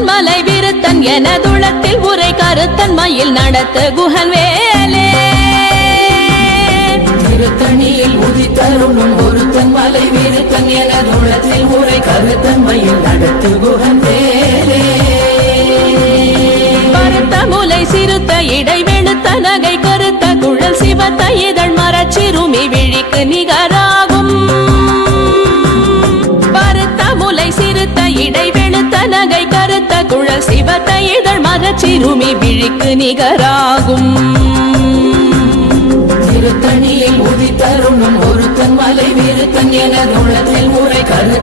கருத்தன் மலை விருத்தன் எனதுளத்தில் உரை கருத்தன் மயில் நடத்த குகன் வேலே திருத்தணியில் உதித்தருளும் ஒருத்தன் மலை விருத்தன் எனதுளத்தில் உரை கருத்தன் மயில் நடத்து குகன் வேலே பருத்த முலை சிறுத்த இடை வெளுத்த நகை கருத்த குழல் சிவத்த இதழ் மரச்சிறுமி விழிக்கு நிகராகும் பருத்த முலை சிறுத்த இடை வெளுத்த நகை கருத்த குழல் சிவத்த இதழ் மரச்சிறுமி விழிக்கு நிகராகும் திருத்தணியில் உதித்தருளும் ஒருத்தன் மலை விருத்தன் எனதுளத்தில் உரை கரு